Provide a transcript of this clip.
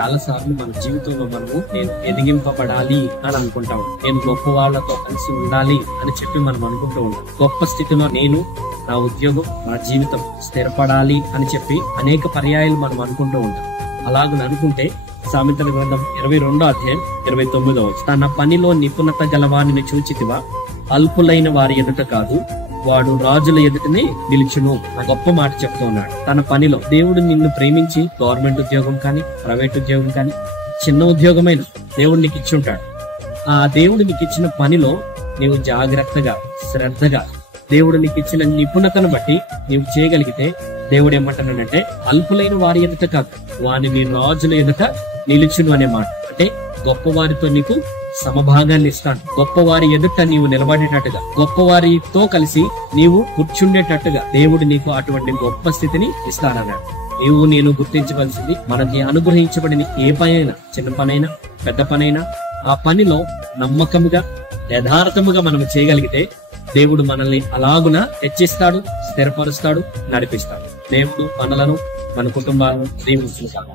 చాలా సార్లు మన జీవితంలో మనము నేను ఎదిగింపబడాలి అని అనుకుంటాం. నేను గొప్ప వాళ్ళతో కలిసి ఉండాలి అని చెప్పి మనం అనుకుంటూ ఉంటాం. గొప్ప స్థితిలో నేను, నా ఉద్యోగం, నా జీవితం స్థిరపడాలి అని చెప్పి అనేక పర్యాయాలు మనం అనుకుంటూ ఉంటాం. అలాగని అనుకుంటే సామెతల గ్రంథం 22వ అధ్యాయం 29వ వచనం, తన పనిలో నిపుణత గలవానిని చూచితివా, అల్పులైన వారి ఎదుట కాదు, వాడు రాజుల ఎదుటనే నిలుచును. గొప్ప మాట చెప్తూ ఉన్నాడు. తన పనిలో దేవుడు నిన్ను ప్రేమించి గవర్నమెంట్ ఉద్యోగం కానీ, ప్రైవేట్ ఉద్యోగం కానీ, చిన్న ఉద్యోగమైన దేవుడు నీకు ఇచ్చి ఉంటాడు. ఆ దేవుడు నీకు ఇచ్చిన పనిలో నీవు జాగ్రత్తగా, శ్రద్ధగా, దేవుడు నీకు ఇచ్చిన నిపుణతను బట్టి నీవు చేయగలిగితే దేవుడు ఏమంటానంటే, అల్పులైన వారి ఎదుట కాదు, వారిని రాజుల ఎదుట నిలుచును అనే మాట. అంటే గొప్పవారితో నీకు సమభాగాన్ని ఇస్తాను. గొప్పవారి ఎదుట నీవు నిలబడేటట్టుగా, గొప్పవారితో కలిసి నీవు కూర్చుండేటట్టుగా దేవుడు నీకు అటువంటి గొప్ప స్థితిని ఇస్తానన్నాడు. నీవు నేను గుర్తించవలసింది, మనకి అనుగ్రహించబడిన ఏ పనైనా, చిన్న పనైనా పెద్ద పనైనా, ఆ పనిలో నమ్మకముగా, యథార్థముగా మనం చేయగలిగితే దేవుడు మనల్ని అలాగున హెచ్చిస్తాడు, స్థిరపరుస్తాడు, నడిపిస్తాడు. దేవుడు మనలను, మన కుటుంబాలను దీవించుగాక.